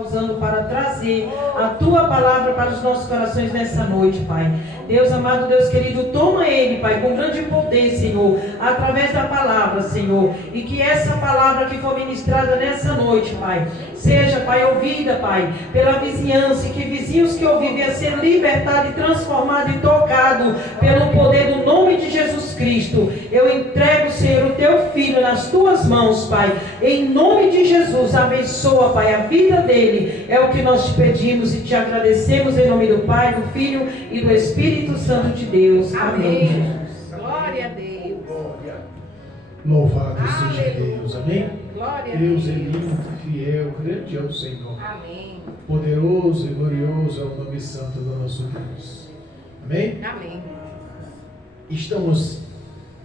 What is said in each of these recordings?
usando para trazer a tua palavra para os nossos corações nessa noite, Pai. Deus amado, Deus querido, toma ele, Pai, com grande poder, Senhor, através da palavra, Senhor, e que essa palavra que for ministrada nessa noite, Pai, seja, Pai, ouvida, Pai, pela vizinhança, e que vizinhos que ouvirem venham ser libertados e transformados e tocados pelo poder do nome de Jesus Cristo. Eu entrego, Senhor, o teu filho nas tuas mãos, Pai, em nome de Jesus. Abençoa, Pai, a vida dele. É o que nós te pedimos e te agradecemos em nome do Pai, do Filho e do Espírito Santo de Deus. Amém. Glória a Deus. Glória. Louvado seja Deus. Amém. Glória Deus a é Deus. lindo, fiel, grande é o Senhor. Amém. Poderoso e glorioso é o nome santo do nosso Deus. Amém? Amém. Estamos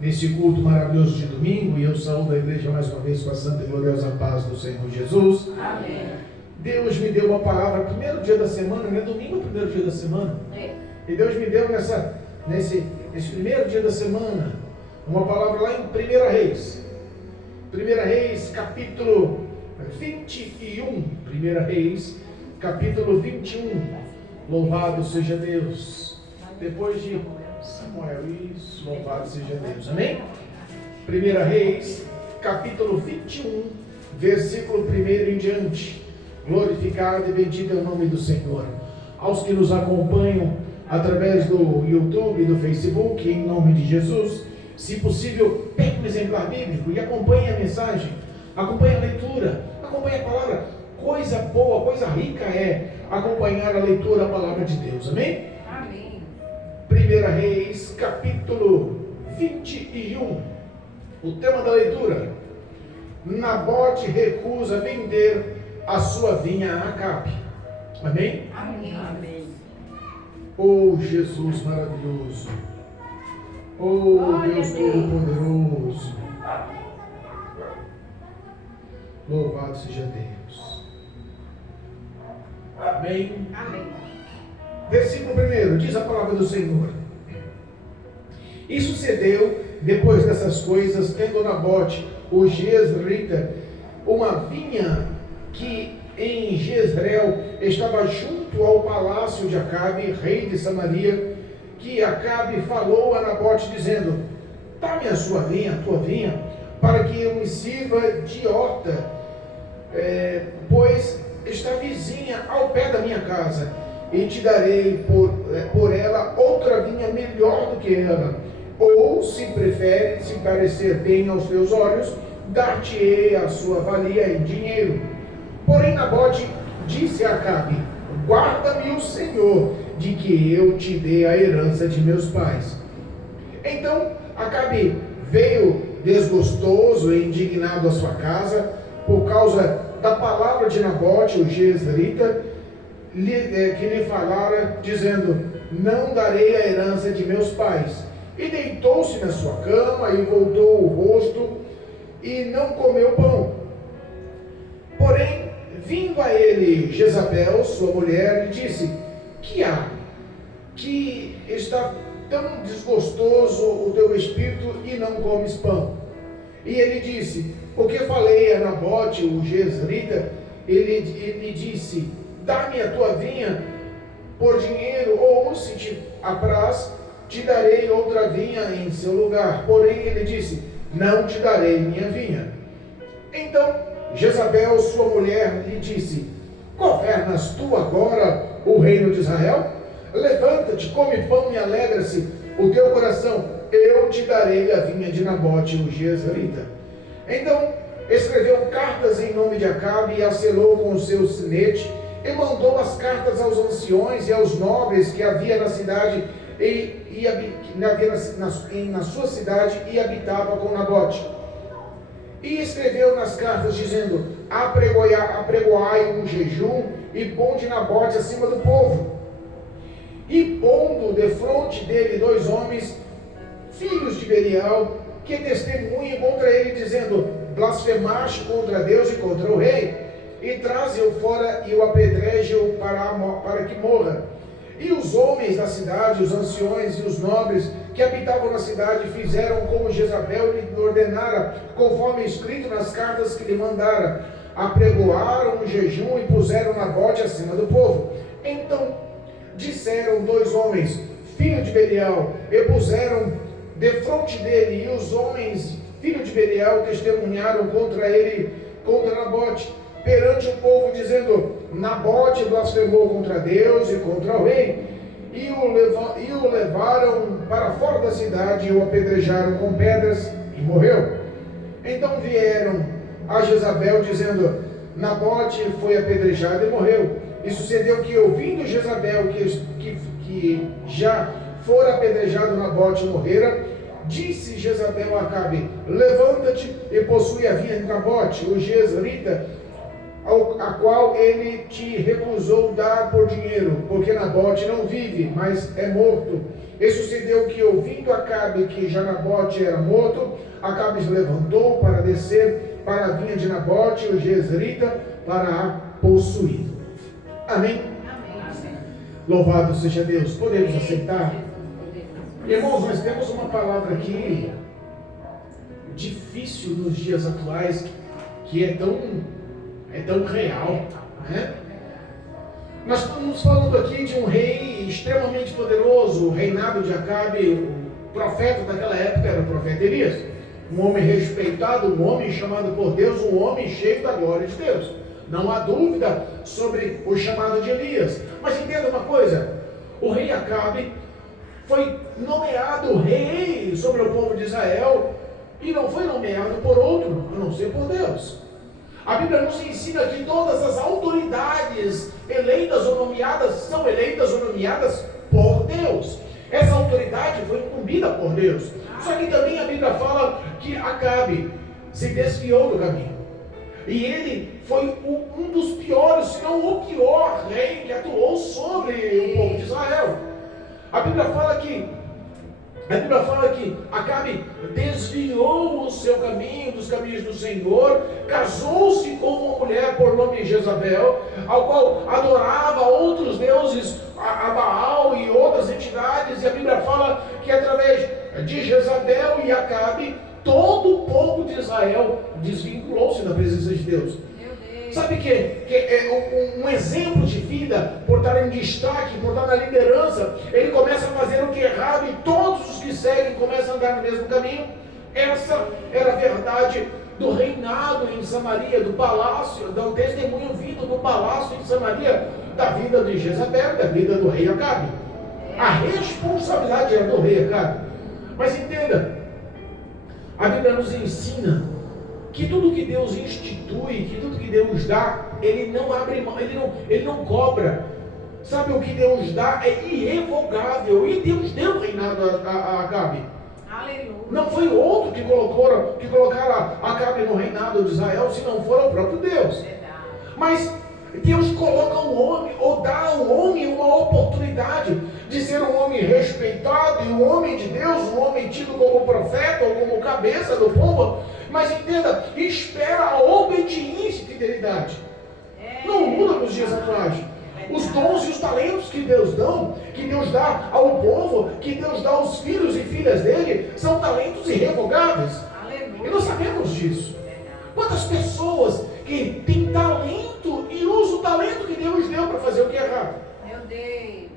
nesse culto maravilhoso de domingo e eu saúdo a igreja mais uma vez com a santa e gloriosa paz do Senhor Jesus. Amém. Deus me deu uma palavra, primeiro dia da semana, né? Domingo é o primeiro dia da semana. É. E Deus me deu nesse primeiro dia da semana, uma palavra lá em 1 Reis. 1 Reis, capítulo 21. 1 Reis, capítulo 21. Louvado seja Deus. Depois de Samuel, isso, louvado seja Deus. Amém? 1 Reis, capítulo 21, versículo 1 em diante. Glorificado e bendito é o nome do Senhor. Aos que nos acompanham através do YouTube, do Facebook, em nome de Jesus, se possível, pegue um exemplar bíblico e acompanhe a mensagem, acompanhe a leitura, acompanhe a palavra. Coisa boa, coisa rica é acompanhar a leitura da palavra de Deus. Amém? Amém. 1 Reis, capítulo 21. O tema da leitura: Nabote recusa vender a sua vinha a Acabe. Amém? Amém. Amém. Oh, Jesus maravilhoso. Oh, Deus Todo-Poderoso. Louvado seja Deus. Amém. Amém. Versículo 1, diz a palavra do Senhor: E sucedeu, depois dessas coisas, tendo Nabote, o Jezreelita, uma vinha que em Jezreel estava junto ao palácio de Acabe, rei de Samaria, que Acabe falou a Nabote, dizendo: Dá-me a sua vinha, a tua vinha, para que eu me sirva de horta, pois está vizinha ao pé da minha casa, e te darei por ela outra vinha melhor do que ela. Ou, se prefere, se parecer bem aos teus olhos, dar-te-ei a sua valia em dinheiro. Porém, Nabote disse a Acabe: Guarda-me o Senhor, de que eu te dê a herança de meus pais. Então, Acabe veio desgostoso e indignado à sua casa, por causa da palavra de Nabote, o Jezreelita, que lhe falara, dizendo: Não darei a herança de meus pais. E deitou-se na sua cama e voltou o rosto e não comeu pão. Porém, vindo a ele Jezabel, sua mulher, lhe disse: Que há? Que está tão desgostoso o teu espírito e não comes pão? E ele disse: Porque falei a Nabote, o Jezreelita, ele disse: Dá-me a tua vinha por dinheiro, ou se te apraz, te darei outra vinha em seu lugar. Porém ele disse: Não te darei minha vinha. Então Jezabel, sua mulher, lhe disse: Governas tu agora o reino de Israel? Levanta-te, come pão e alegra-se o teu coração. Eu te darei a vinha de Nabote, o Jezreelita. Então escreveu cartas em nome de Acabe e a selou com o seu sinete, e mandou as cartas aos anciões e aos nobres que havia na cidade na sua cidade, e habitava com Nabote. E escreveu nas cartas, dizendo: Apregoai um jejum e ponde Nabote acima do povo. E pondo defronte dele 2 homens, filhos de Belial, que testemunhem contra ele, dizendo: Blasfemaste contra Deus e contra o rei, e traze-o fora e o apedreje-o para que morra. E os homens da cidade, os anciões e os nobres que habitavam na cidade, fizeram como Jezabel lhe ordenara, conforme escrito nas cartas que lhe mandara. apregoaram um jejum e puseram Nabote acima do povo. Então disseram 2 homens, filho de Belial, e puseram defronte dele, e os homens, filho de Belial, testemunharam contra ele, contra Nabote, perante o povo, dizendo: Nabote blasfemou contra Deus e contra o rei, e o levaram para fora da cidade e o apedrejaram com pedras, e morreu. Então vieram a Jezabel, dizendo: Nabote foi apedrejado e morreu. E sucedeu que, ouvindo Jezabel que já fora apedrejado Nabote e morrera, disse Jezabel a Acabe: levanta-te e possui a vinha de Nabote, o jezreelita, a qual ele te recusou dar por dinheiro, porque Nabote não vive, mas é morto. E sucedeu que, ouvindo Acabe que já Nabote era morto, Acabe se levantou para descer para a vinha de Nabote, o jezreelita, para a possuir. Amém? Amém. Louvado seja Deus. Podemos aceitar? Irmãos, nós temos uma palavra aqui difícil nos dias atuais, que é tão real, né? Nós estamos falando aqui de um rei extremamente poderoso, o reinado de Acabe. O profeta daquela época era o profeta Elias, um homem respeitado, um homem chamado por Deus, um homem cheio da glória de Deus. Não há dúvida sobre o chamado de Elias. Mas entenda uma coisa: o rei Acabe foi nomeado rei sobre o povo de Israel, e não foi nomeado por outro, a não ser por Deus. A Bíblia nos ensina que todas as autoridades eleitas ou nomeadas são eleitas ou nomeadas por Deus. Essa autoridade foi incumbida por Deus. Só que também a Bíblia fala que Acabe se desviou do caminho. E ele foi um dos piores, se não o pior rei que atuou sobre o povo de Israel. A Bíblia fala que Acabe desviou o seu caminho dos caminhos do Senhor, casou-se com uma mulher por nome Jezabel, ao qual adorava outros deuses, a Baal e outras entidades. E a Bíblia fala que através de Jezabel e Acabe, todo o povo de Israel desvinculou-se da presença de Deus. Sabe que é um exemplo de vida, por estar em destaque, por estar na liderança, ele começa a fazer o que é errado, e todos os que seguem começam a andar no mesmo caminho. Essa era a verdade do reinado em Samaria, do palácio, do testemunho vindo do palácio em Samaria, da vida de Jezabel, da vida do rei Acabe. A responsabilidade era do rei Acabe. Mas entenda, a Bíblia nos ensina que tudo que Deus institui, que tudo que Deus dá, Ele não abre mão, Ele não cobra. Sabe, o que Deus dá é irrevogável, e Deus deu reinado a Acabe. Aleluia. Não foi outro que colocaram Acabe no reinado de Israel, se não for o próprio Deus. Mas Deus coloca o homem, ou dá ao homem uma oportunidade de ser um homem respeitado, e um homem de Deus, um homem tido como profeta ou como cabeça do povo. Mas entenda, espera a obediência e fidelidade. Não muda nos dias atuais. Os dons e os talentos que Deus dá ao povo, que Deus dá aos filhos e filhas dele, são talentos irrevogáveis. E nós sabemos disso. Quantas pessoas que têm talento e usam o talento que Deus deu para fazer o que é errado? Meu Deus.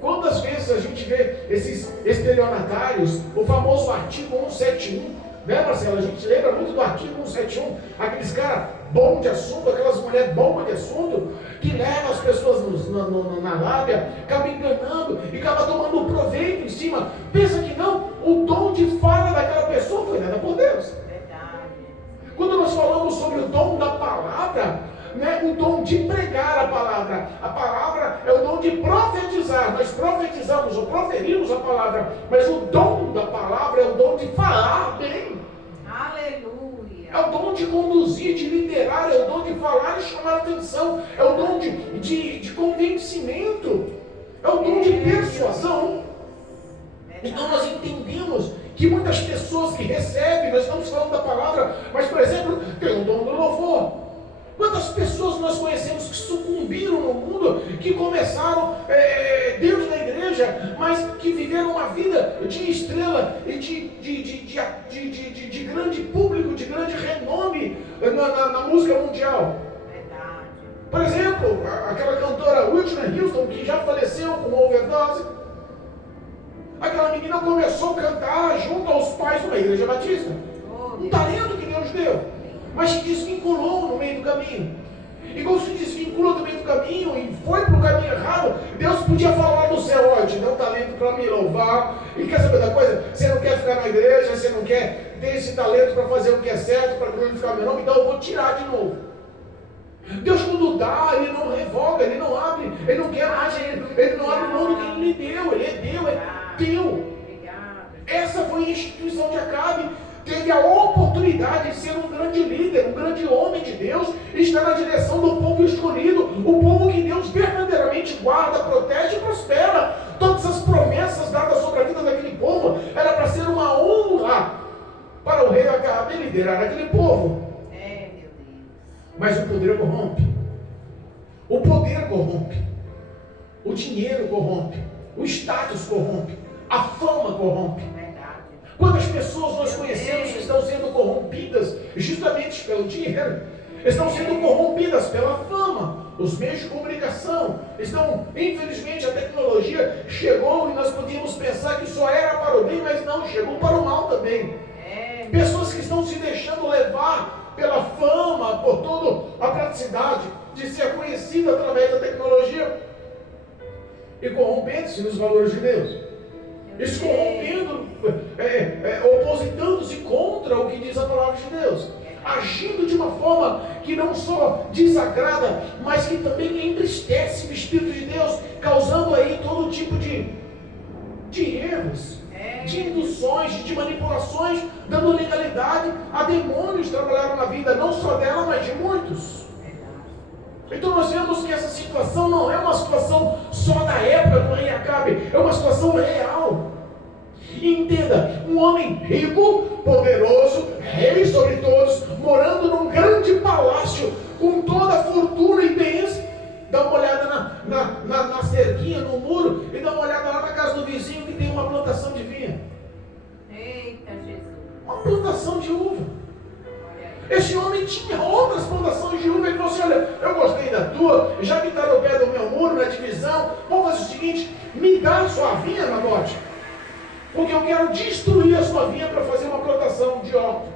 Quantas vezes a gente vê esses estelionatários, o famoso artigo 171, né, Marcelo? A gente lembra muito do artigo 171, aqueles caras bom de assunto, aquelas mulheres bombas de assunto, que levam as pessoas na lábia, acaba enganando e acaba tomando proveito em cima. Pensa que não, o dom de fala daquela pessoa foi dado por Deus. Quando nós falamos sobre o dom da palavra, né, o dom de pregar a palavra é o dom de profetizar. Nós profetizamos ou proferimos a palavra, mas o dom da palavra é o dom de falar bem. Aleluia. É o dom de conduzir, de liderar, é o dom de falar e chamar a atenção, é o dom de convencimento, é o dom de persuasão. Então nós entendemos que muitas pessoas que recebem, nós estamos falando da palavra, mas por exemplo, tem o dom do louvor. Quantas pessoas nós conhecemos que sucumbiram no mundo, que começaram dentro da igreja, igreja, mas que viveram uma vida de estrela e de grande público, de grande renome na música mundial. Verdade. Por exemplo, aquela cantora Whitney Houston, que já faleceu com uma overdose. Aquela menina começou a cantar junto aos pais de uma igreja batista. Um talento que Deus deu, mas se desvinculou no meio do caminho. E quando se desvincula do meio do caminho e foi para o caminho errado, Deus podia falar no céu: olha, te deu um talento para me louvar. E quer saber da coisa? Você não quer ficar na igreja, você não quer ter esse talento para fazer o que é certo, para glorificar meu nome, então eu vou tirar de novo. Deus, quando dá, Ele não revoga, Ele não abre, Ele não quer mais, Ele não abre mão do que Ele lhe deu. Ele é Deus, é teu. Essa foi a instituição de Acabe. Teve a oportunidade de ser um grande líder, um grande homem de Deus, e estar na direção do povo escolhido, o povo que Deus verdadeiramente guarda, protege e prospera. Todas as promessas dadas sobre a vida daquele povo era para ser uma honra para o rei Acabe liderar aquele povo. É, meu Deus. Mas o poder corrompe. O poder corrompe. O dinheiro corrompe. O status corrompe. A fama corrompe. Quantas pessoas nós conhecemos que estão sendo corrompidas justamente pelo dinheiro? Estão sendo corrompidas pela fama. Os meios de comunicação estão, infelizmente, a tecnologia chegou e nós podíamos pensar que só era para o bem, mas não, chegou para o mal também. Pessoas que estão se deixando levar pela fama, por toda a praticidade de ser conhecida através da tecnologia e corrompendo-se nos valores de Deus. Corrompendo, opositando-se contra o que diz a palavra de Deus, agindo de uma forma que não só desagrada, mas que também entristece o Espírito de Deus, causando aí todo tipo de erros, de induções, de manipulações, dando legalidade a demônios que trabalharam na vida, não só dela, mas de muitos. Então nós vemos que essa situação não é uma situação só da época do rei Acabe, é uma situação real. E entenda, um homem rico, poderoso, rei sobre todos, morando num grande palácio, com toda a fortuna e bens, dá uma olhada na cerquinha, no muro, e dá uma olhada lá na casa do vizinho que tem uma plantação de vinho. Eita Jesus. Uma plantação de uva. Esse homem tinha outras plantações de uva. Ele falou assim: olha, eu gostei da tua, já que está no pé do meu muro, na divisão, vamos fazer o seguinte: me dá a sua vinha, Nabote, porque eu quero destruir a sua vinha para fazer uma plantação de horta.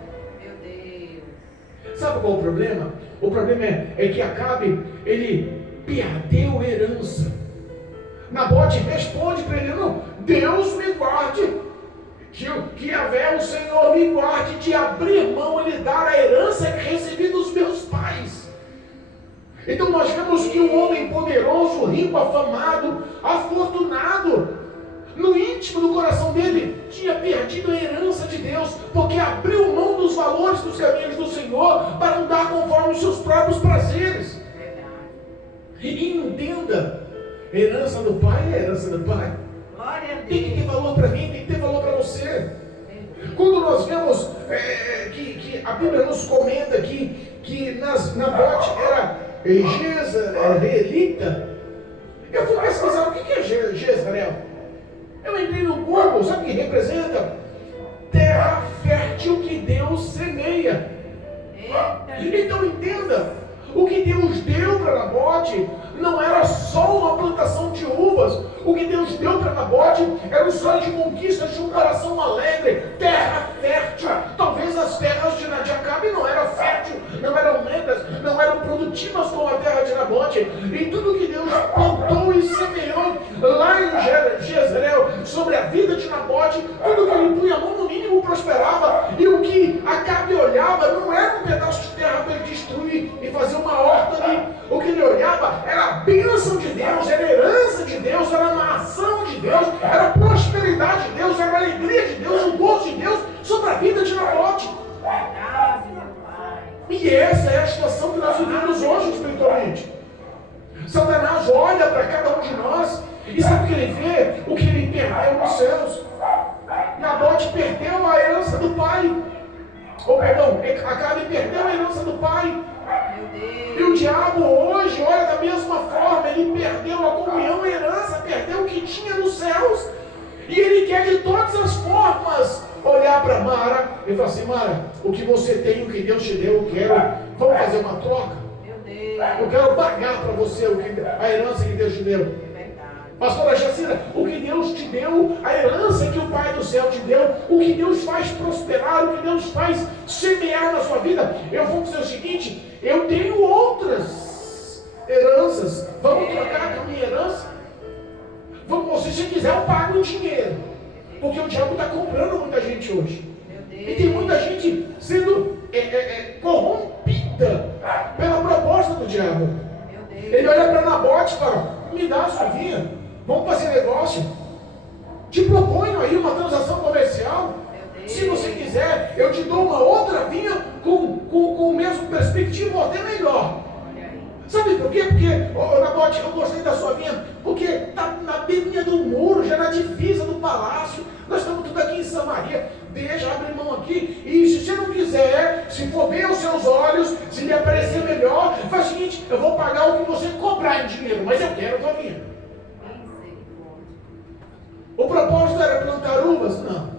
Meu Deus. Sabe qual é o problema? O problema é que Acabe, ele perdeu herança. Nabote responde para ele: não, Deus me guarde, que Yahvé, o Senhor, me guarde de abrir mão e lhe dar a herança que recebi dos meus pais. Então nós vemos que um homem poderoso, rico, afamado, afortunado, no íntimo do coração dele, tinha perdido a herança de Deus, porque abriu mão dos valores dos caminhos do Senhor para andar conforme os seus próprios prazeres. E entenda, herança do pai é herança do pai. Tem que ter valor para mim, tem que ter valor para você. Quando nós vemos que a Bíblia nos comenta aqui que Nabote era jezreelita, eu fui pesquisar o que é Jezreel. Eu entrei no Google, sabe o que representa? Terra fértil que Deus semeia. Então entenda, o que Deus deu para Nabote não era só uma plantação de uvas. O que Deus deu para Nabote era um sonho de conquista de um coração alegre, terra fértil. Talvez as terras de Acabe não eram fértil, não eram lentas, não eram produtivas como a terra de Nabote. E tudo que Deus plantou e semeou lá em Jezreel sobre a vida de Nabote, tudo que ele punha a mão no mínimo prosperava. E o que Acabe olhava não era um pedaço de terra para ele destruir e fazer uma horta ali. O que ele olhava era a bênção de Deus, era a herança de Deus, era a ação de Deus, era a prosperidade de Deus, era a alegria de Deus, o gozo de Deus sobre a vida de Nabote. E essa é a situação que nós vivemos hoje espiritualmente. Satanás olha para cada um de nós e sabe o que ele vê? O que ele perdeu nos céus. Nabote perdeu a herança do pai. Acabe perdeu a herança do pai. E o diabo hoje olha da mesma forma, ele perdeu a comunhão e a herança perder o que tinha nos céus. E ele quer de todas as formas olhar para Mara e falar assim: Mara, o que você tem, o que Deus te deu, eu quero. Vamos fazer uma troca? Meu Deus. Eu quero pagar para você a herança que Deus te deu. É verdade. Pastora Jacira, o que Deus te deu, a herança que o Pai do céu te deu, o que Deus faz prosperar, o que Deus faz semear na sua vida. Eu vou dizer o seguinte: eu tenho outras heranças. Vamos trocar com a minha herança? Vamos, se você quiser, eu pago em dinheiro. Porque o diabo está comprando muita gente hoje. E tem muita gente sendo corrompida pela proposta do diabo. Ele olha para Nabote e fala: me dá a sua vinha, vamos fazer negócio. Te proponho aí uma transação comercial. Se você quiser, eu te dou uma outra vinha com o mesmo perspectivo ou até melhor. Sabe por quê? Porque, Nabote, eu gostei da sua vinha, porque está na beirinha do muro, já na divisa do palácio. Nós estamos tudo aqui em Samaria. Deixa, abre mão aqui. E se você não quiser, se for bem aos seus olhos, se lhe aparecer melhor, faz o seguinte: eu vou pagar o que você cobrar em dinheiro, mas eu quero a tua vinha. O propósito era plantar uvas? Não.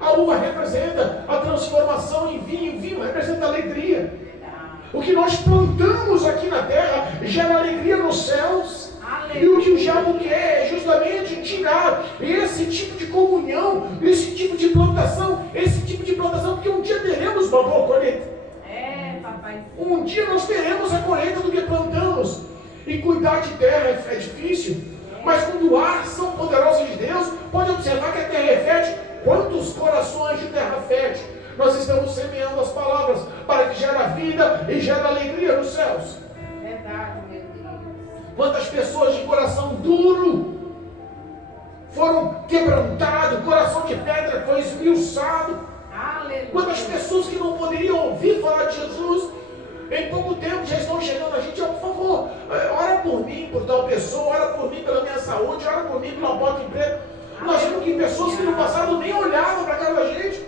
A uva representa a transformação em vinho. O vinho representa a alegria. O que nós plantamos aqui na terra gera alegria nos céus. E o que o diabo quer é justamente tirar esse tipo de comunhão, esse tipo de plantação, porque um dia teremos uma boa colheita. Papai. Um dia nós teremos a colheita do que plantamos. E cuidar de terra é difícil. Mas quando há ação poderosa de Deus, pode observar que a terra é fértil. Quantos corações de terra fértil nós estamos semeando as palavras para que gere vida e gere alegria nos céus? Verdade, meu Deus. Quantas pessoas de coração duro foram quebrantados, coração de pedra foi esmiuçado. Aleluia. Quantas pessoas que não poderiam ouvir falar de Jesus, em pouco tempo já estão chegando a gente: por favor, ora por mim, por tal pessoa, ora por mim pela minha saúde, ora por mim pela porta de emprego. Nós vemos que pessoas que no passado nem olhavam para a cara da gente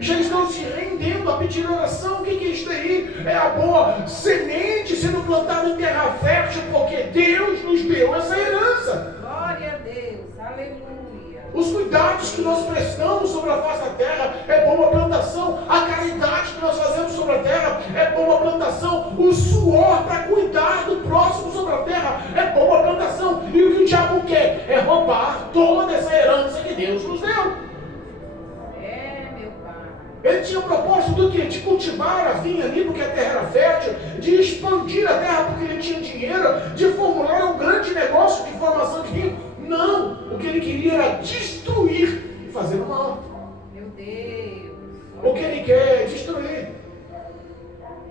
já estão se rendendo a pedir oração. O que é isso aí? É a boa semente sendo plantada em terra fértil, porque Deus nos deu essa herança. Glória a Deus, aleluia. Os cuidados que nós prestamos sobre a face da terra é boa plantação. A caridade que nós fazemos sobre a terra é boa plantação. O suor para cuidar do próximo sobre a terra é boa plantação. E o que o diabo quer é roubar toda essa herança que Deus nos deu. Ele tinha o propósito do quê? De cultivar a vinha ali porque a terra era fértil, de expandir a terra porque ele tinha dinheiro, de formular um grande negócio de formação de vinho. Não! O que ele queria era destruir e fazer o mal. Meu Deus! O que ele quer é destruir.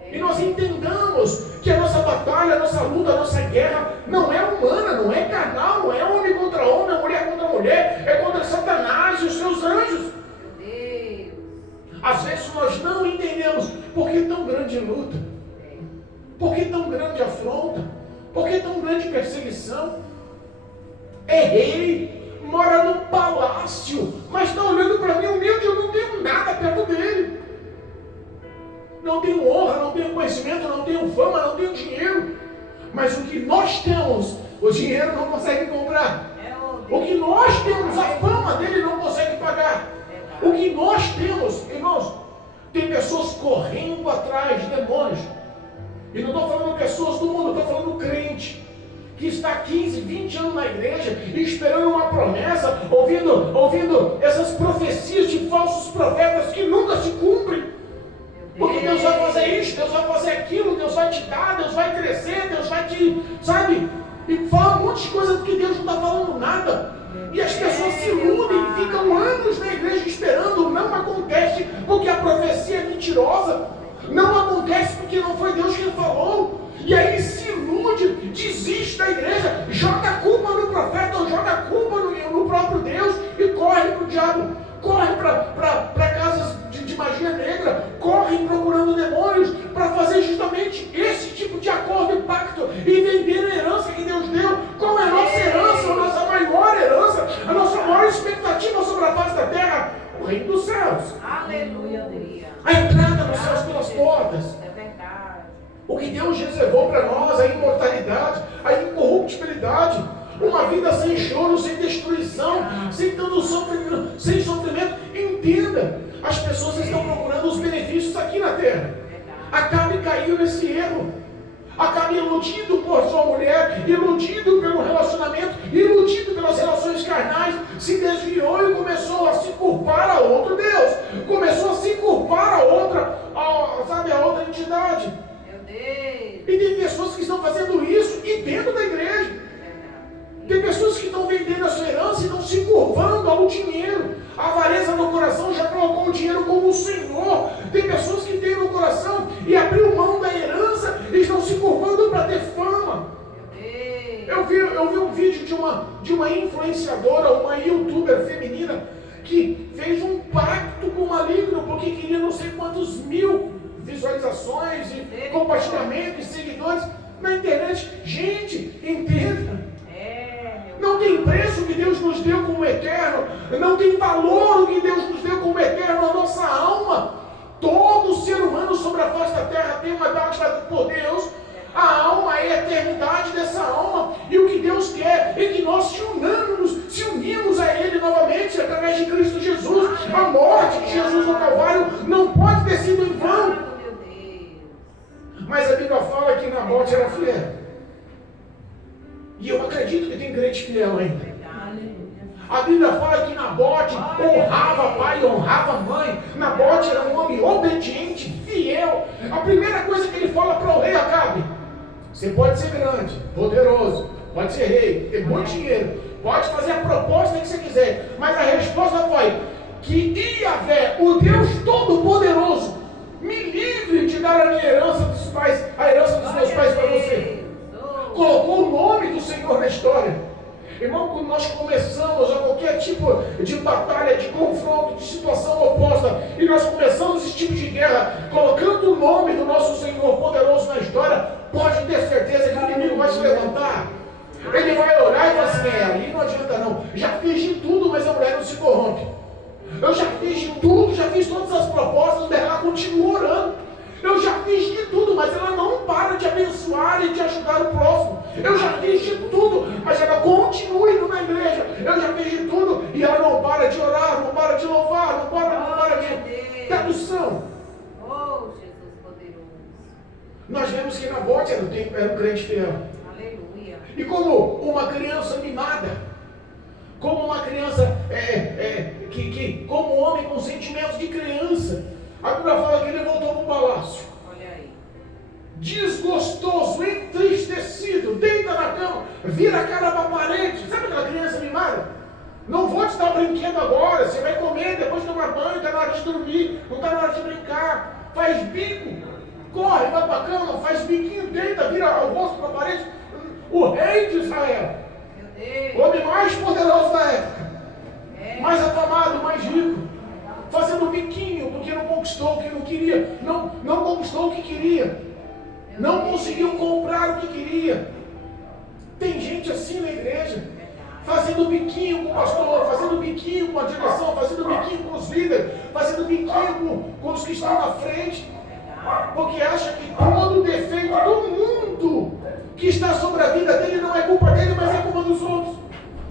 E nós entendamos que a nossa batalha, a nossa luta, a nossa guerra não é humana, não é carnal, não é homem contra homem, é mulher contra mulher, é contra Satanás e os seus anjos. Às vezes nós não entendemos por que tão grande luta, por que tão grande afronta, por que tão grande perseguição. É rei, mora no palácio, mas está olhando para mim humilde, eu não tenho nada perto dele. Não tenho honra, não tenho conhecimento, não tenho fama, não tenho dinheiro. Mas o que nós temos, o dinheiro não consegue comprar. O que nós temos, a fama dele não consegue pagar. O que nós temos, irmãos, tem pessoas correndo atrás de demônios. E não estou falando pessoas do mundo, estou falando crente, que está 15, 20 anos na igreja, esperando uma promessa, ouvindo essas profecias de falsos profetas que nunca se cumprem. Porque Deus vai fazer isso, Deus vai fazer aquilo, Deus vai te dar, Deus vai crescer, Deus vai te, sabe? E fala um monte de coisa porque Deus não está falando nada. E as pessoas se iludem, ficam anos na igreja esperando. Não acontece porque a profecia é mentirosa. Não acontece porque não foi Deus quem falou. E aí se ilude, desiste da igreja, joga a culpa no profeta, ou joga a culpa no próprio Deus e corre para o diabo, corre para casas de magia negra, corre procurando demônios para fazer justamente esse tipo de acordo e pacto e vender a herança que Deus deu. Qual é a nossa herança, a nossa maior herança, a nossa maior expectativa sobre a face da terra? O reino dos céus. Aleluia. A entrada nos céus pelas portas. É verdade. O que Deus reservou para nós, a imortalidade, a incorruptibilidade, uma Acabe iludido por sua mulher, iludido pelo relacionamento, iludido pelas relações carnais, se desviou e começou a se culpar a outro Deus, começou a se culpar a outra, a outra entidade. Meu Deus. E tem pessoas que estão fazendo isso e dentro da igreja. Tem pessoas que estão vendendo a sua herança e estão se curvando ao dinheiro. A avareza no coração já colocou o dinheiro como o Senhor. Tem pessoas que têm no coração e abriu mão da herança e estão se curvando para ter fama. Eu vi um vídeo de uma influenciadora, uma youtuber feminina, que fez um pacto com o maligno porque queria não sei quantos mil visualizações e compartilhamentos e seguidores na internet. Gente, entenda. Não tem preço que Deus nos deu como eterno. Não tem valor o que Deus nos deu como eterno, a nossa alma. Todo ser humano sobre a face da terra tem uma dádiva por Deus. A alma é a eternidade dessa alma. E o que Deus quer é que nós se unimos a Ele novamente através de Cristo Jesus. A morte de Jesus no Calvário não pode ter sido em vão. Mas a Bíblia fala que Nabote era fiel. E eu acredito que tem crente fiel ainda. A Bíblia fala que Nabote honrava pai, honrava mãe. Nabote era um homem obediente, fiel. A primeira coisa que ele fala para o rei Acabe: você pode ser grande, poderoso, pode ser rei, ter muito dinheiro, pode fazer a proposta que você quiser, mas a resposta foi que Iavé, o Deus Todo-Poderoso, me livre de dar a minha herança dos pais, a herança dos meus pais para você. Colocou o nome do Senhor na história. Irmão, quando nós começamos a qualquer tipo de batalha, de confronto, de situação oposta, e nós começamos esse tipo de guerra, colocando o nome do nosso Senhor poderoso na história, pode ter certeza que o inimigo vai se levantar. Ele vai olhar e vai assim: ali não adianta não. Já fiz de tudo, mas a mulher não se corrompe. Eu já fiz de tudo, já fiz todas as propostas, mas ela continua orando. Eu já fiz de tudo, mas ela não para de abençoar e de ajudar o próximo. Eu já fiz de tudo, mas ela continua indo na igreja. Eu já fiz de tudo e ela não para de orar, não para de louvar, não para de tradução. Oh, Jesus poderoso. Nós vemos que Nabote era um crente fiel. Aleluia. E como uma criança mimada, como uma criança como um homem com sentimentos de criança, a Bíblia fala que ele voltou para o palácio. Olha aí. Desgostoso, entristecido, deita na cama, vira a cara para a parede. Sabe aquela criança mimada? Não vou te dar brinquedo agora, você vai comer, depois tomar banho, está na hora de dormir, não está na hora de brincar. Faz bico, corre, vai para a cama, faz biquinho, deita, vira o rosto para a parede. O rei de Israel, o homem mais poderoso da época, mais afamado, mais rico, fazendo biquinho porque não conquistou o que não queria, não conquistou o que queria, não conseguiu comprar o que queria. Tem gente assim na igreja, fazendo biquinho com o pastor, fazendo biquinho com a direção, fazendo biquinho com os líderes, fazendo biquinho com os que estão na frente, porque acha que todo defeito do mundo que está sobre a vida dele não é culpa dele, mas é culpa dos outros.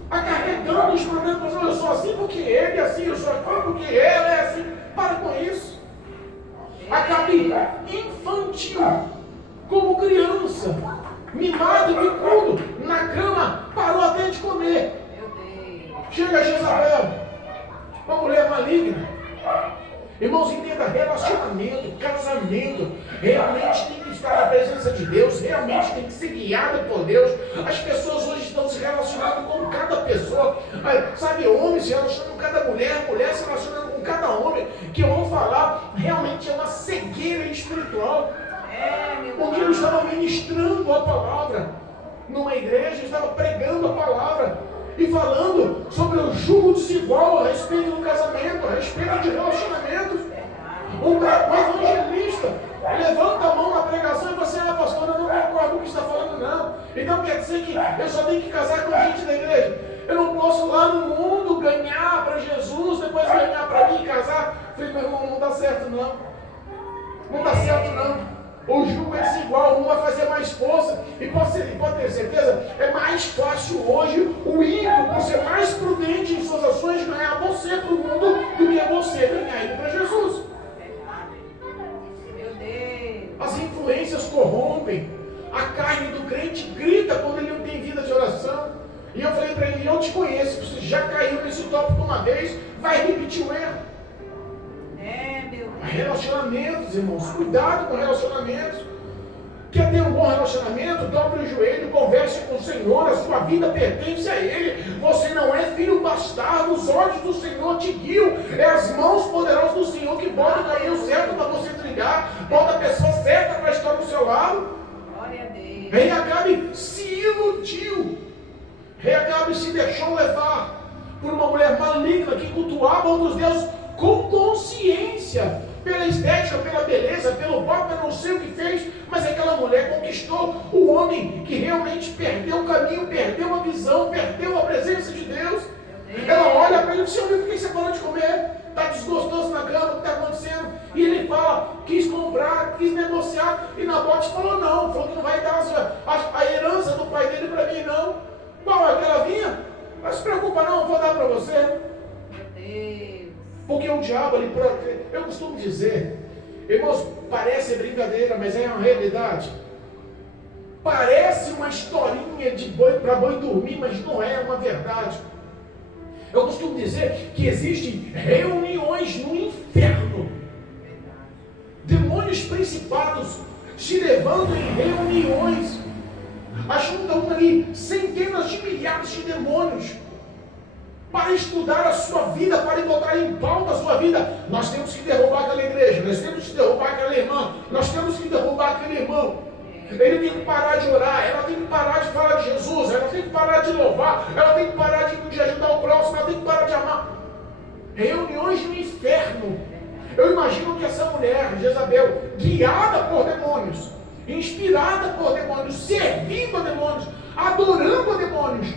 Acarretando os problemas, eu sou assim porque ele é assim, eu sou assim porque ela é assim. Para com isso. Acabe infantil, como criança, mimado, bicudo, na cama, parou até de comer. Chega Jezabel, uma mulher maligna. Irmãos, entenda, relacionamento, casamento, realmente tem que estar na presença de Deus, realmente tem que ser guiado por Deus. As pessoas hoje estão se relacionando com cada pessoa, sabe, homem se relacionando com cada mulher, mulher se relacionando com cada homem, que eu vou falar, realmente é uma cegueira espiritual. Um dia eu estava ministrando a palavra numa igreja, eu estava pregando a palavra e falando sobre o jugo desigual a respeito do casamento, a respeito de relacionamentos. Um evangelista levanta a mão na pregação e fala assim: pastor, eu não concordo com o que está falando, não. Então quer dizer que eu só tenho que casar com gente da igreja? Eu não posso lá no mundo ganhar para Jesus, depois ganhar para mim e casar? Falei: meu irmão, não dá certo não. Não dá certo não. O jugo é desigual, um vai fazer mais força. E pode ter certeza, é mais fácil hoje o ímpio, por ser mais prudente em suas ações, ganhar você para o mundo do que você ganhar ele para Jesus. As influências corrompem. A carne do crente grita quando ele não tem vida de oração. E eu falei para ele, eu te conheço, você já caiu nesse tópico uma vez, vai repetir o erro. Meu Deus. Relacionamentos, irmãos, cuidado com relacionamentos. Quer ter um bom relacionamento? Dobre o joelho, converse com o Senhor, a sua vida pertence a Ele. Você não é filho bastardo, os olhos do Senhor te guiam. É as mãos poderosas do Senhor que botam o caminho certo para você trilhar, bota a pessoa certa para estar do seu lado. Glória a Deus. Rei Acabe se iludiu. Rei Acabe se deixou levar por uma mulher maligna que cultuava outros deuses com consciência, pela estética, pela beleza, pelo golpe, eu não sei o que fez, mas aquela mulher conquistou o homem que realmente perdeu o caminho, perdeu a visão, perdeu a presença de Deus. Ela olha para ele e diz, por que você parou de comer? Está desgostoso na cama, o que está acontecendo? E ele fala, quis comprar, quis negociar, e Nabote falou não, falou que não vai dar a herança do pai dele para mim não. Qual é aquela vinha? Não se preocupa não, eu vou dar para você. Meu Deus. Porque o diabo, eu costumo dizer, irmãos, parece brincadeira, mas é uma realidade. Parece uma historinha de boi para boi dormir, mas não é uma verdade. Eu costumo dizer que existem reuniões no inferno. Demônios principados se levantam em reuniões. Ajuntam ali centenas de milhares de demônios para estudar a sua vida, para botar em pauta a sua vida. Nós temos que derrubar aquela igreja, nós temos que derrubar aquela irmã, nós temos que derrubar aquele irmão. Ele tem que parar de orar, ela tem que parar de falar de Jesus, ela tem que parar de louvar, ela tem que parar de ajudar o próximo, ela tem que parar de amar. Reuniões no inferno. Eu imagino que essa mulher, Jezabel, guiada por demônios, inspirada por demônios, servindo a demônios, adorando a demônios,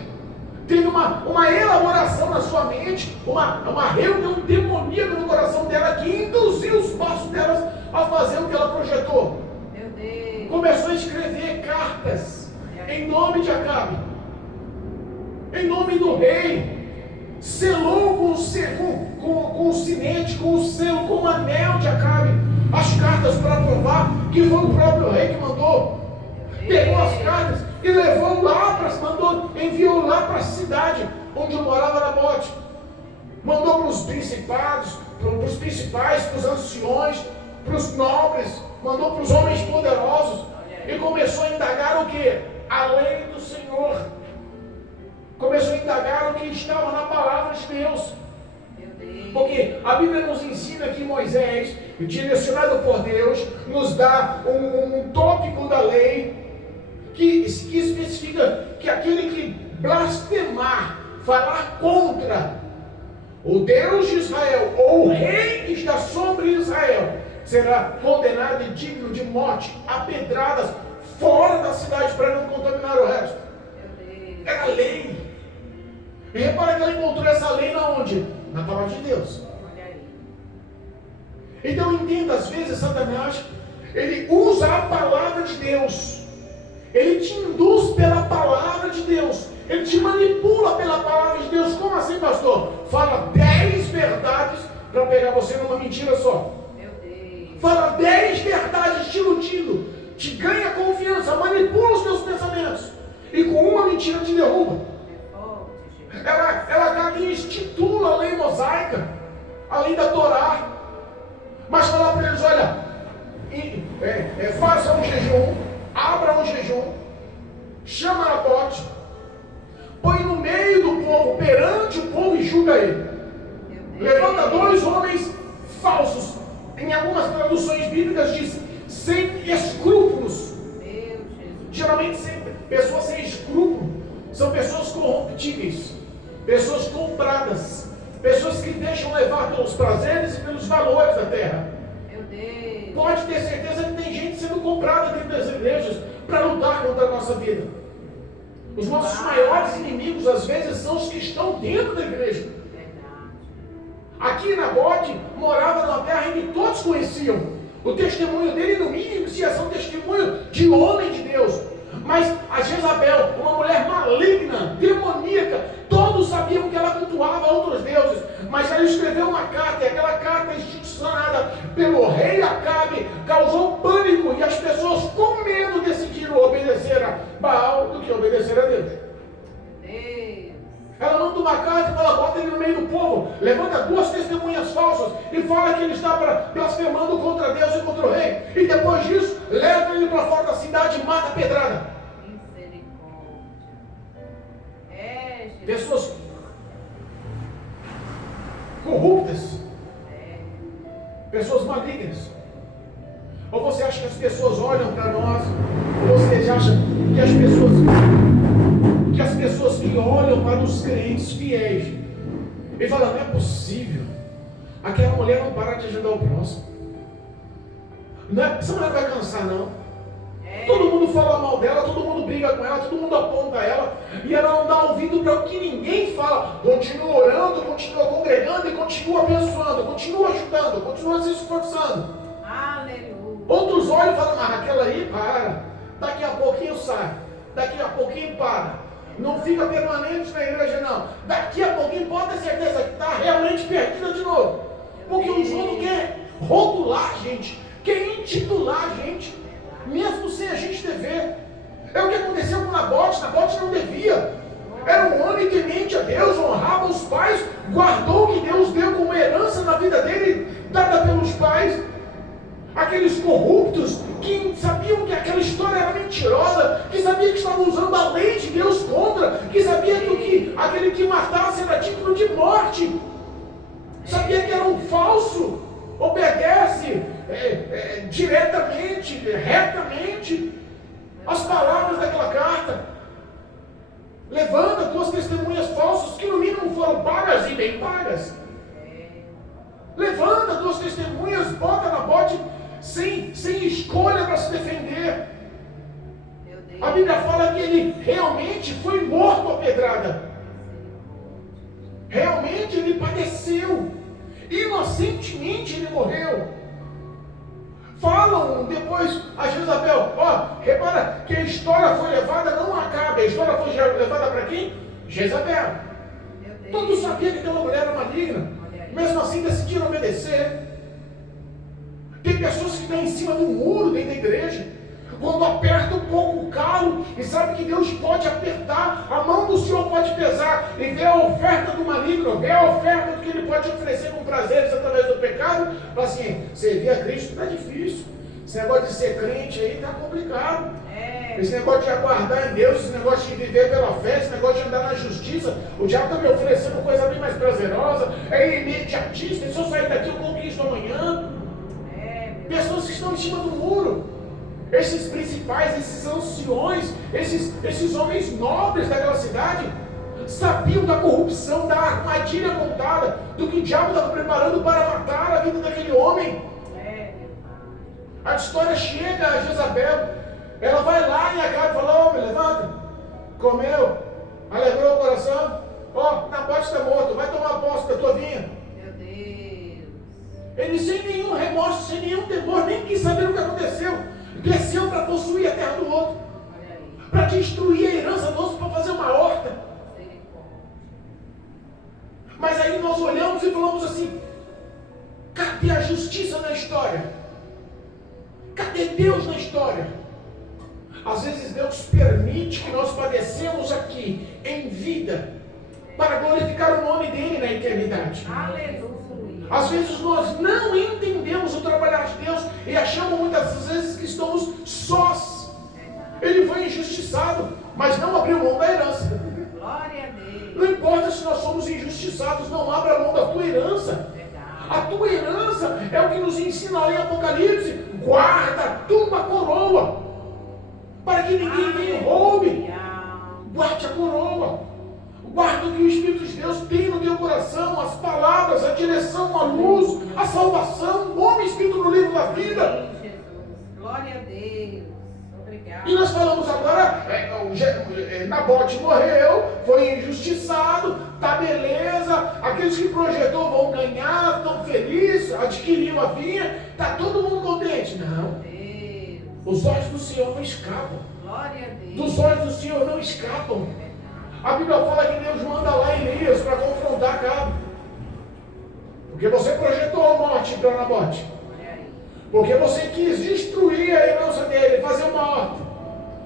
teve uma elaboração na sua mente, uma reunião demoníaca no coração dela que induziu os passos delas a fazer o que ela projetou. Meu Deus. Começou a escrever cartas em nome de Acabe, em nome do rei, selou com o sinete, com o selo, com o anel de Acabe, as cartas para provar que foi o próprio rei que mandou. Pegou as cartas e levou lá, enviou lá para a cidade onde morava Nabote. Mandou para os principados, para os principais, para os anciões, para os nobres, mandou para os homens poderosos e começou a indagar o que? A lei do Senhor. Começou a indagar o que estava na palavra de Deus. Porque a Bíblia nos ensina que Moisés, direcionado por Deus, nos dá um tópico da lei que especifica que aquele que blasfemar, falar contra o Deus de Israel, ou o rei que está sobre Israel, será condenado e digno de morte, a pedradas, fora da cidade para não contaminar o resto. Era lei. E repara que ela encontrou essa lei na onde? Na palavra de Deus. Então entenda, às vezes Satanás, ele usa a palavra de Deus. Ele te induz pela palavra de Deus. Ele te manipula pela palavra de Deus. Como assim, pastor? Fala 10 verdades para pegar você numa mentira só. Meu Deus. Fala 10 verdades te iludindo. Te ganha confiança, manipula os teus pensamentos. E com uma mentira te derruba. Ela institui a lei mosaica, a lei da Torá. Mas falar para eles, olha, faça um jejum, abra um jejum, chama Nabote, põe no meio do povo, perante o povo e julga ele. Levanta 2 homens falsos. Em algumas traduções bíblicas diz, sem escrúpulos. Geralmente pessoas sem escrúpulo são pessoas corruptíveis, pessoas compradas, pessoas que deixam levar pelos prazeres e pelos valores da terra. Meu Deus. Pode ter certeza que tem gente sendo comprada dentro das igrejas para lutar contra a nossa vida. Os nossos maiores inimigos às vezes são os que estão dentro da igreja. Aqui Nabote morava numa terra em que todos conheciam. O testemunho dele, no mínimo, ia ser um testemunho de homem de Deus. Mas a Jezabel, uma mulher maligna, demoníaca, todos sabiam que ela cultuava outros deuses. Mas ela escreveu uma carta, e aquela carta institucionada pelo rei Acabe causou pânico, e as pessoas com medo decidiram obedecer obedecer a Baal do que obedecer a Deus. Deus. Ela manda uma carta e fala, bota ele no meio do povo, levanta 2 testemunhas falsas e fala que ele está blasfemando contra Deus e contra o rei. E depois disso, leva ele para fora da cidade e mata a pedrada. Misericórdia. Jesus. Pessoas corruptas, pessoas malignas. Ou você acha que as pessoas olham para nós, ou você acha que as pessoas que olham para os crentes fiéis e falam, não é possível, aquela mulher não para de ajudar o próximo, não é, essa mulher vai cansar não, todo mundo fala mal dela, todo mundo briga com ela, todo mundo aponta ela, e ela não dá ouvido para o que ninguém fala, continua orando, continua congregando e continua abençoando, continua ajudando, continua se esforçando. Aleluia. Outros olham e falam, mas aquela aí para, daqui a pouquinho sai, daqui a pouquinho para, não fica permanente na igreja não, daqui a pouquinho pode ter certeza que está realmente perdida de novo, porque o jogo quer rotular a gente, quer intitular a gente, mesmo sem a gente dever. É o que aconteceu com Nabote não devia, era um homem temente a Deus, honrava os pais, guardou o que Deus deu como herança na vida dele, dada pelos pais. Aqueles corruptos que sabiam que aquela história era mentirosa, que sabiam que estavam usando a lei de Deus contra, que sabiam que aquele que matasse era digno de morte, sabia que era um falso, obedece diretamente, retamente as palavras daquela carta. Levanta 2 testemunhas falsas que no mínimo foram pagas e bem pagas. Levanta 2 testemunhas, bota na bote sem escolha para se defender. A Bíblia fala que ele realmente foi morto a pedrada. Realmente ele padeceu. Inocentemente ele morreu. Falam depois a Jezabel, repara que a história foi levada, não acaba. A história foi levada para quem? Jezabel. Todos sabiam que aquela mulher era maligna. Mesmo assim decidiram obedecer. Tem pessoas que estão em cima do muro dentro da igreja, quando aperta um pouco o calo e sabe que Deus pode apertar, a mão do Senhor pode pesar e vê a oferta do maligno, vê a oferta do que ele pode oferecer com prazeres através do pecado, fala assim, servir a Cristo está difícil, esse negócio de ser crente aí está complicado, esse negócio de aguardar em Deus, esse negócio de viver pela fé, esse negócio de andar na justiça, o diabo está me oferecendo coisa bem mais prazerosa, é imediatista, se eu sair daqui eu conquisto amanhã. Pessoas que estão em cima do muro, esses principais, esses anciões, esses homens nobres daquela cidade, sabiam da corrupção, da armadilha montada, do que o diabo estava preparando para matar a vida daquele homem. A história chega a Jezabel, ela vai lá em Acabe e fala, homem, levanta, comeu, alegrou o coração, Nabote está morto, vai tomar posse da tua vinha. Ele sem nenhum remorso, sem nenhum temor, nem quis saber o que aconteceu. Desceu para possuir a terra do outro, para destruir a herança do outro, para fazer uma horta. Mas aí nós olhamos e falamos assim, cadê a justiça na história? Cadê Deus na história? Às vezes Deus permite que nós padecemos aqui, em vida, para glorificar o nome dEle na eternidade. Aleluia. Às vezes nós não entendemos o trabalhar de Deus e achamos muitas vezes que estamos sós. Ele foi injustiçado, mas não abriu mão da herança. Glória a Deus. Não importa se nós somos injustiçados, não abra mão da tua herança. A tua herança é o que nos ensina lá em Apocalipse. Guarda tua coroa, para que ninguém venha roube. Guarde a coroa. Guarda o que o Espírito de Deus tem no teu coração, as palavras, a direção, a luz, a salvação, o nome escrito no livro da vida. Glória a Deus. Obrigado. E nós falamos agora, Nabote morreu, foi injustiçado, tá beleza, aqueles que projetou vão ganhar, estão felizes, adquiriram a vinha, tá todo mundo contente. Não. Deus. Os olhos do Senhor não escapam. Glória a Deus. Dos olhos do Senhor não escapam. A Bíblia fala que Deus manda lá Elias para confrontar Acabe. Porque você projetou a morte para Nabote. Porque você quis destruir a herança dele, fazer uma horta.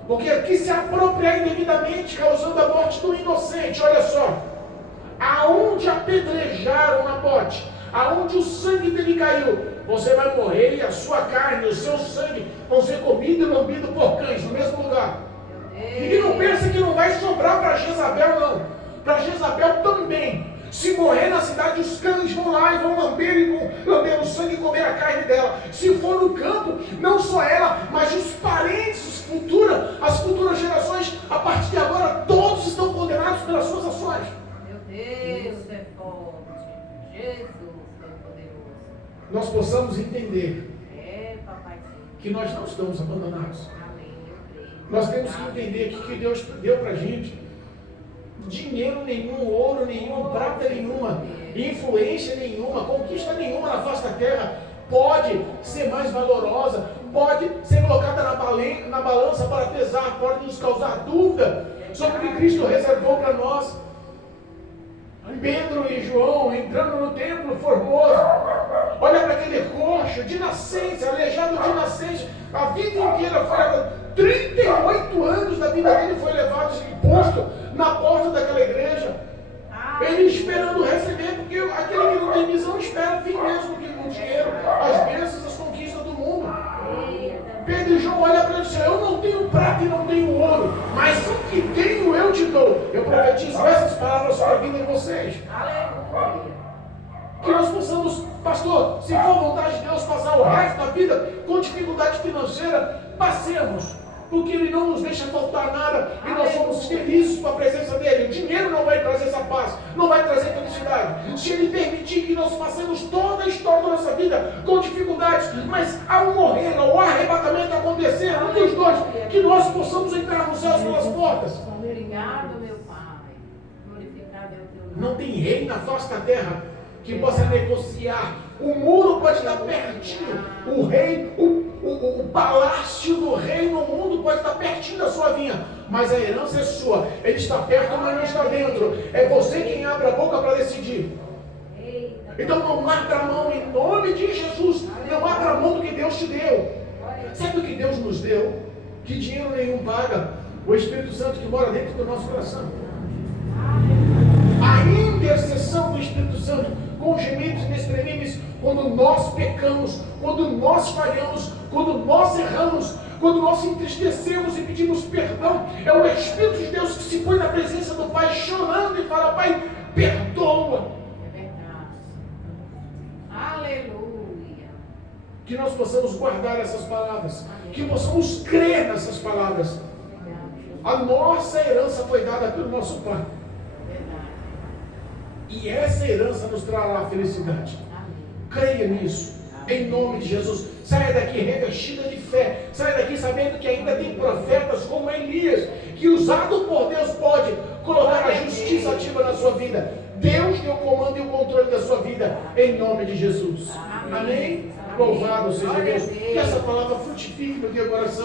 Porque quis se apropriar indevidamente, causando a morte do inocente. Olha só, aonde apedrejaram Nabote, aonde o sangue dele caiu, você vai morrer e a sua carne, o seu sangue vão ser comido e lambido por cães no mesmo lugar. E não pensa que não vai sobrar para Jezabel, não. Para Jezabel também. Se morrer na cidade, os cães vão lá e vão lamber o sangue e comer a carne dela. Se for no campo, não só ela, mas os parentes, as futuras gerações, a partir de agora, todos estão condenados pelas suas ações. Meu Deus é forte. Jesus é poderoso. Nós possamos entender Papaizinho. que nós não estamos abandonados. Amém, eu creio. Nós temos que entender que Deus deu para a gente dinheiro nenhum, ouro nenhum, prata nenhuma, influência nenhuma, conquista nenhuma na face da terra pode ser mais valorosa, pode ser colocada na balança para pesar, pode nos causar dúvida sobre o que Cristo reservou para nós. Pedro e João entrando no templo formoso, olha para aquele coxo de nascença, aleijado de nascença, a vida inteira foi levado, 38 anos da vida dele foi levado e posto na porta daquela igreja, ele esperando receber, porque aquele que não tem visão espera vir mesmo com o dinheiro, as bênçãos, as conquistas do mundo. Pedro e João olham para ele e dizem: eu não tenho prata e não tenho ouro, mas o que tenho eu te dou. Eu profetizo essas palavras sobre a vida de vocês. Aleluia. Que nós possamos, pastor, se for vontade de Deus, passar o resto da vida com dificuldade financeira, passemos. Porque Ele não nos deixa faltar nada e nós somos felizes com a presença dEle. O dinheiro não vai trazer essa paz, não vai trazer felicidade. Se Ele permitir que nós passemos toda a história da nossa vida com dificuldades, mas ao morrer, ao arrebatamento acontecer, um dos dois, que nós possamos entrar nos céus pelas portas. Obrigado, meu Pai. Glorificado é o teu nome. Não tem rei na face da terra que possa negociar. O muro pode estar pertinho. O rei, o palácio do rei no mundo pode estar pertinho da sua vinha. Mas a herança é sua. Ele está perto, mas não está dentro. É você quem abre a boca para decidir. Então não abra a mão em nome de Jesus. Não abra a mão do que Deus te deu. Sabe o que Deus nos deu? Que dinheiro nenhum paga. O Espírito Santo que mora dentro do nosso coração. A intercessão do Espírito Santo com gemidos inexprimíveis quando nós pecamos, quando nós falhamos, quando nós erramos, quando nós entristecemos e pedimos perdão. É o Espírito de Deus que se põe na presença do Pai chorando e fala: Pai, perdoa. É verdade. Aleluia. Que nós possamos guardar essas palavras, que possamos crer nessas palavras. A nossa herança foi dada pelo nosso Pai. E essa herança nos trará felicidade. Creia nisso, em nome de Jesus. Saia daqui revestida de fé. Saia daqui sabendo que ainda tem profetas como Elias, que usado por Deus pode colocar a justiça ativa na sua vida. Deus tem o comando e o controle da sua vida, em nome de Jesus. Amém? Louvado seja Deus. Que essa palavra frutifique no teu coração.